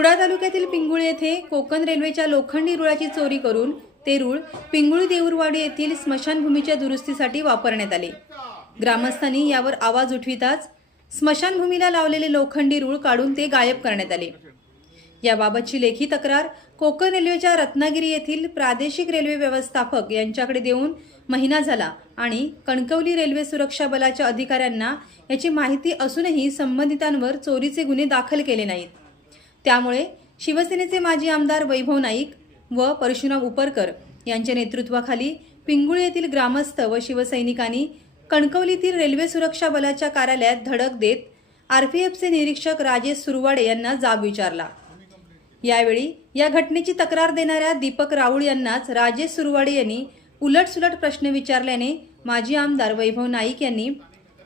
कुडाळ तालुक्यातील पिंगुळ येथे कोकण रेल्वेच्या लोखंडी रुळाची चोरी करून ते रूळ पिंगुळी देऊरवाडी येथील स्मशानभूमीच्या दुरुस्तीसाठी वापरण्यात आले. ग्रामस्थांनी यावर आवाज उठविताच स्मशानभूमीला लावलेले लोखंडी रूळ काढून ते गायब करण्यात आले. याबाबतची लेखी तक्रार कोकण रेल्वेच्या रत्नागिरी येथील प्रादेशिक रेल्वे व्यवस्थापक यांच्याकडे देऊन महिना झाला आणि कणकवली रेल्वे सुरक्षा बलाच्या अधिकाऱ्यांना याची माहिती असूनही संबंधितांवर चोरीचे गुन्हे दाखल केले नाहीत. त्यामुळे शिवसेनेचे माजी आमदार वैभव नाईक व परशुराम उपरकर यांच्या नेतृत्वाखाली पिंगुळ येथील ग्रामस्थ व शिवसैनिकांनी कणकवलीतील रेल्वे सुरक्षा बलाच्या कार्यालयात धडक देत आरपीएफचे निरीक्षक राजेश सुरवाडे यांना जाब विचारला. यावेळी या घटनेची तक्रार देणाऱ्या दीपक राऊळ यांनाच राजेश सुरवाडे यांनी उलटसुलट प्रश्न विचारल्याने माजी आमदार वैभव नाईक यांनी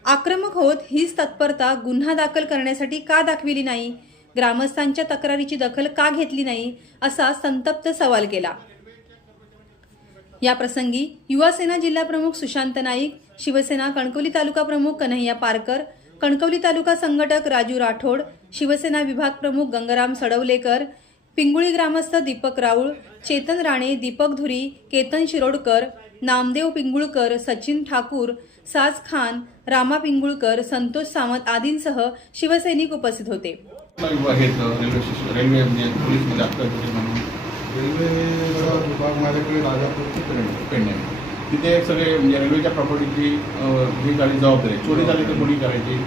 आक्रमक होत हीच तत्परता गुन्हा दाखल करण्यासाठी का दाखविली नाही? ग्रामस्थांच्या तक्रारीची दखल का घेतली नाही असा संतप्त सवाल केला. या प्रसंगी युवासेना जिल्हाप्रमुख सुशांत नाईक शिवसेना कणकवली तालुका प्रमुख कन्हैया पारकर कणकवली तालुका संघटक राजू राठोड शिवसेना विभाग प्रमुख गंगाराम सडवलेकर पिंगुळी ग्रामस्थ दीपक राऊळ चेतन राणे दीपक धुरी केतन शिरोडकर नामदेव पिंगुळकर सचिन ठाकूर साज खान रामा पिंगुळकर संतोष सावंत आदींसह शिवसैनिक उपस्थित होते. रेल्वे म्हणजे विभाग माझ्याकडे राजापूरची तिथे सगळे म्हणजे रेल्वेच्या प्रॉपर्टीची ही झाली जबाबदारी. चोरी झाली तर कोणी करायची?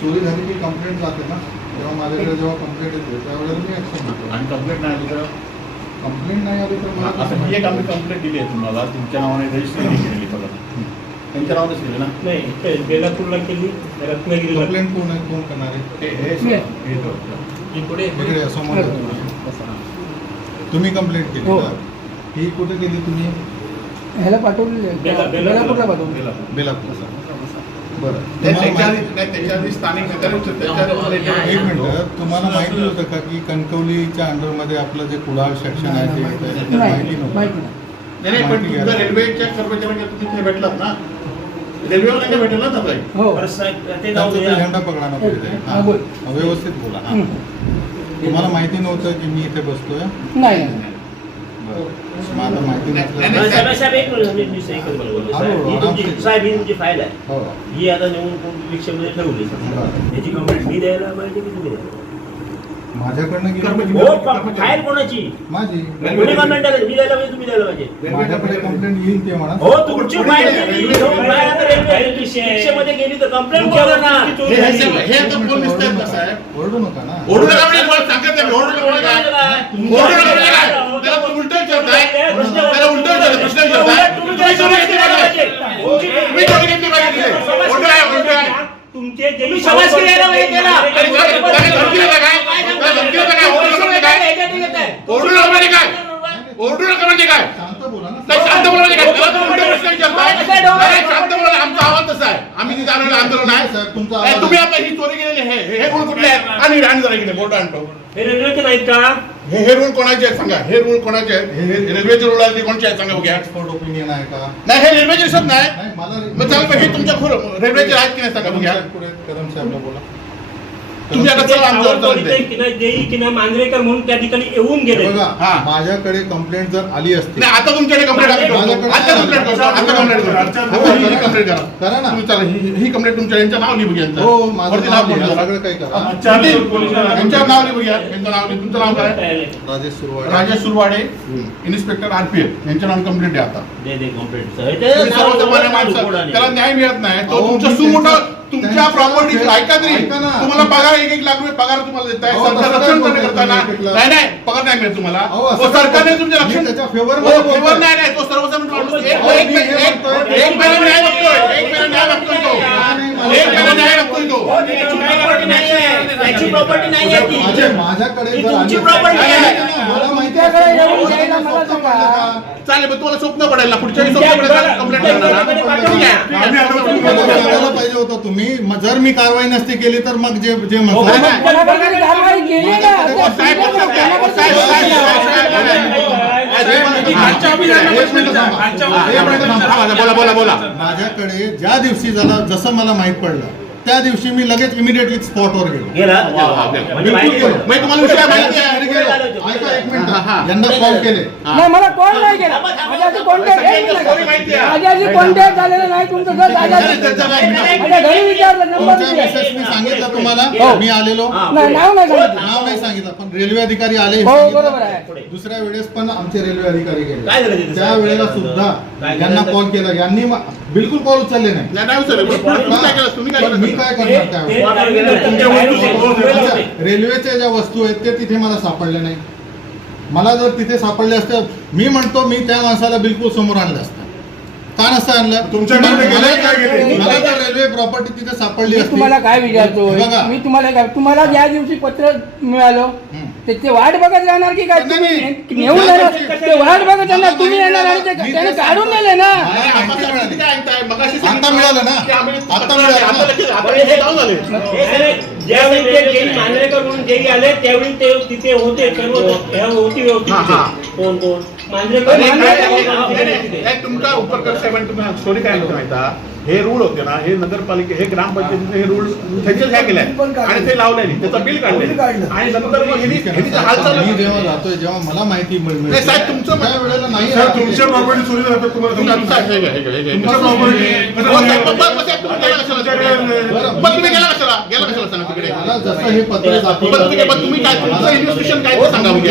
चोरी झाली की कंप्लेंट जाते ना? तेव्हा माझ्याकडे जेव्हा कंप्लेंट येते त्यावेळेला मी ॲक्शन घेतो आणि कंप्लेंट नाही आली तर कंप्लेंट नाही आली तर मला आता ही एक आम्ही कंप्लेंट दिली आहे तुम्हाला तुमच्या नावाने रजिस्टर केलेली बघा त्यांच्या नावानेच केली ना नाही बेलापूरला केली रत्नागिरीला कंप्लेंट कोण आहे कोण करणार आहे हे- हे. हे. ही पुढे इकडे समोर तुम्ही. कंप्लेंट केली हो. का ही कुठे केली तुम्ही ह्याला पाठवलेले आहे. बेला- बेला- बेलापूरला पाठवले बेलापूर. बेलापूरला एक- एक मिनिट. तुम्हाला माहिती होतं का की कणकवलीच्या अंडरमध्ये आपलं जे कुडाळ सेक्शन आहे ते नाही माहिती नव्हतं. रेल्वेच्या कर्मचाऱ्यांना तुम्ही तिथे भेटलात ना? रेल्वेवाल्यांना भेटेल ना ताई? हो. झेंडा पकडायला पाहिजे. हा. बोल. व्यवस्थित बोला. तुम्हाला माहिती नव्हतं की मी इथे बसतोय? नाही. माहिती साहेब एक मिनिट बोलतो. हा, साहेब, बरोबर. तुमची साहेब तुमची फाईल आहे. आता नेऊन रिक्षामध्ये ठेवली समजा. बरं. याची कंप्लेंट मी द्यायला पाहिजे की तुम्ही द्यायला? माझ्याकडनं कर्मचारी- गेली हो फाईल कोणाची? माझी. कोणी कंप्लेंट मी द्यायला पाहिजे तुम्ही द्यायला पाहिजे. माझ्याकडे कंप्लेंट येईल ते म्हणा. हो तुमची फाईल हो, फाईल आता रेल्वे रिक्षामध्ये गेली तर कंप्लेंट करा ना हे- आता साहेब? ओरडू नका ना. ओरडू नका म्हणजे सांगत नाही, ओरडू नका. म्हणजे? ओरडू नका. काय? ओरडू म्हणजे काय? ओरडू नका म्हणजे काय? ओरडू म्हणजे काय? शांत बोला ना. नाही, शांत बोला म्हणजे काय? शांत बोला. आमचा आवाज तसा आहे. आम्ही तिथे आलेलो आंदोलन आहे. तुमचा तुम्ही आता ही चोरी केलेली हे हे कुठले आणि आणतो. हे रेल्वेचे नाहीत का? हे हे रूल कोणाचे आहेत सांगा? हे रूल कोणाचे आहेत? रेल्वेचे रूल आहेत कोणचे आहेत सांगा बघूया. एक्सपर्ट ओपिनियन आहे का? नाही हे रेल्वेचे दिसत नाही. मला मग चाल हे तुमच्या खुर रेल्वेचे आहेत की नाही सांगा बघूया. पुढे कदम साहेबला बोला. तुमच्या ते चला आमच्यावर सावरकर चालते. इथे किंवा देई किंवा मांजरेकर म्हणून त्या ठिकाणी येऊन गेले. बघा हा. माझ्याकडे कंप्लेंट जर आली असती. नाही आता तुमच्याकडे कंप्लेंट आम्ही करतो माझ्याकडे- आता कंप्लेंट करतो. आता कंप्लेंट करतो. आता ही कंप्लेंट करा. करा ना. तुम्ही चला ही ही कंप्लेंट तुमच्या यांच्या नाव लिहू यांचं. हो माझं वरती नाव लिहा. लिहा, सगळं काही करा? यांच्यावर नाव लिहू यांचं नाव लिहू तुमचं नाव काय? राजेश सुरवाडे. राजेश सुरवाडे इन्स्पेक्टर आरपीएफ यांच्या नाव कंप्लेंट आहे आता. दे दे कंप्लेंट तुम्ही सर्वसामान्य माणसं त्याला न्याय मिळत नाही. तो अहो, तुमचं मी सुमोठं तुमच्या प्रॉपर्टी फेर- ऐका तरी. तुम्हाला पगार एक एक लाख रुपये पगार तुम्हाला देत आहे सरकार रक्षण काय करणे बोलतो करताना तुम्ही एक लाख? नाही नाही पगार नाही मिळत तुम्हाला सरकारने तुमचे? रक्षण हो, बोलतोय. नाही नाही तो सर्वसामान्य माणूस एक हे महिना न्याय बघतोय एक महिना न्याय बघतोय तो एक महिना न्याय बघतोय तो प्रॉपर्टी नाही आहे प्रॉपर्टी नाही माझ्याकडे ही तुमची आली- property आहे. मला माहिती तुमच्याकडे आहे. येऊन जायला मला स्वप्न सांगा. पडलं का? चालेल पण तुम्हाला स्वप्न पडेल ना पुढच्या वेळी स्वप्न कंप्लेंट करणार पाहिजे होतं तुम्ही मग जर मी कारवाई नसती केली तर मग जे जे हो. हा, माझ्याकडे ज्या दिवशी झाला जसं मला माहीत पडलं त्या दिवशी मी लगेच इमिडिएटली स्पॉटवर गेलो गेला वा, वा, वा. म्हणजे बिलकुल माहिती गेलो. पडलं. म्हणजे तुम्हाला विषय माहिती आहे घरी गेलो. ऐका एक मिनिट. यांना कॉल केले नाही मला कॉल नाही केला माझ्या आधी कॉन्टॅक्ट story माहिती आहे. माझ्या आधी कॉन्टॅक्ट झालेला नाही तुमचं घर. माझ्या घरी विचारलं नंबर तुमच्या सांगितलं तुम्हाला हो. मी आलेलो. हा. नाही नाव नाही सांगितलं. नाव नाही सांगितलं पण रेल्वे अधिकारी आले हे हो सांगितलं. बरोबर आहे. दुसऱ्या वेळेस पण आमचे रेल्वे अधिकारी काय झालं गेले तिथे? त्या वेळेला सुद्धा काय यांना झालं? कॉल. केला यांनी मा- बिलकुल कॉल उचलले नाही. नाही, नाही उचललं. पण तुम्ही काय केलं? तुम्ही काय पण मी केलं? काय ते- करणार त्यावेळेस अच्छा. रेल्वेच्या ज्या वस्तू आहेत ते तिथे मला सापडले नाही. मला जर तिथे सापडले असते मी म्हणतो मी त्या माणसाला बिलकुल समोर आणलं असतं. का नसतं आणलं तुमच्याकडे मला- गेले काय गेले? मला जर रेल्वे प्रॉपर्टी तिथे सापडली मी असती तुम्हाला काय विचारतो बघा. मी तुम्हाला काय तुम्हाला ज्या दिवशी पत्र मिळालं हम्म. ते ते वाट बघत राहणार की काय नाही, तुम्ही नाही. नेऊन जाणार दिवशी- ते वाट बघत राहणार तुम्ही येणार आणि ते मी त्याने ते काढून सांगतो. नेले ना मला मिळाली. मगाशी आता मिळालं ना? आता मिळालं ना? हे सगळे ज्यावेळी ते जेई मांजरेकर म्हणून जेई आले त्यावेळी ते तिथे होते सर्व ह्या होती व्यवस्थित हा, हा. तिथे. कोण कोण तुमचा उपरकर साहेबांनी तुम्ही स्टोरी काय माहिती? हे रूल होते ना हे नगरपालिके हे ग्रामपंचायतीने हे रूल त्यांच्याच ह्या केल्या. आणि ते लावले नाही त्याचं बिल काढले. आणि नंतर मग हालचाल मी जेव्हा जातोय जेव्हा मला माहिती मिळ- नाही, साहेब, तुमचं- त्या वेळेला नाही सर, तुमच्या प्रॉपर्टी चोरी तुम्हाला तुमचा- तुमच्या प्रॉपर्टी पण- तुम्ही गेला कशाला गेला कशाला? सांगा तिकडे? जसं हे पत्र पण तुम्ही पण तुम्ही काय तुमचं इन्व्हेस्टिगेशन काय सांगा म्हणजे.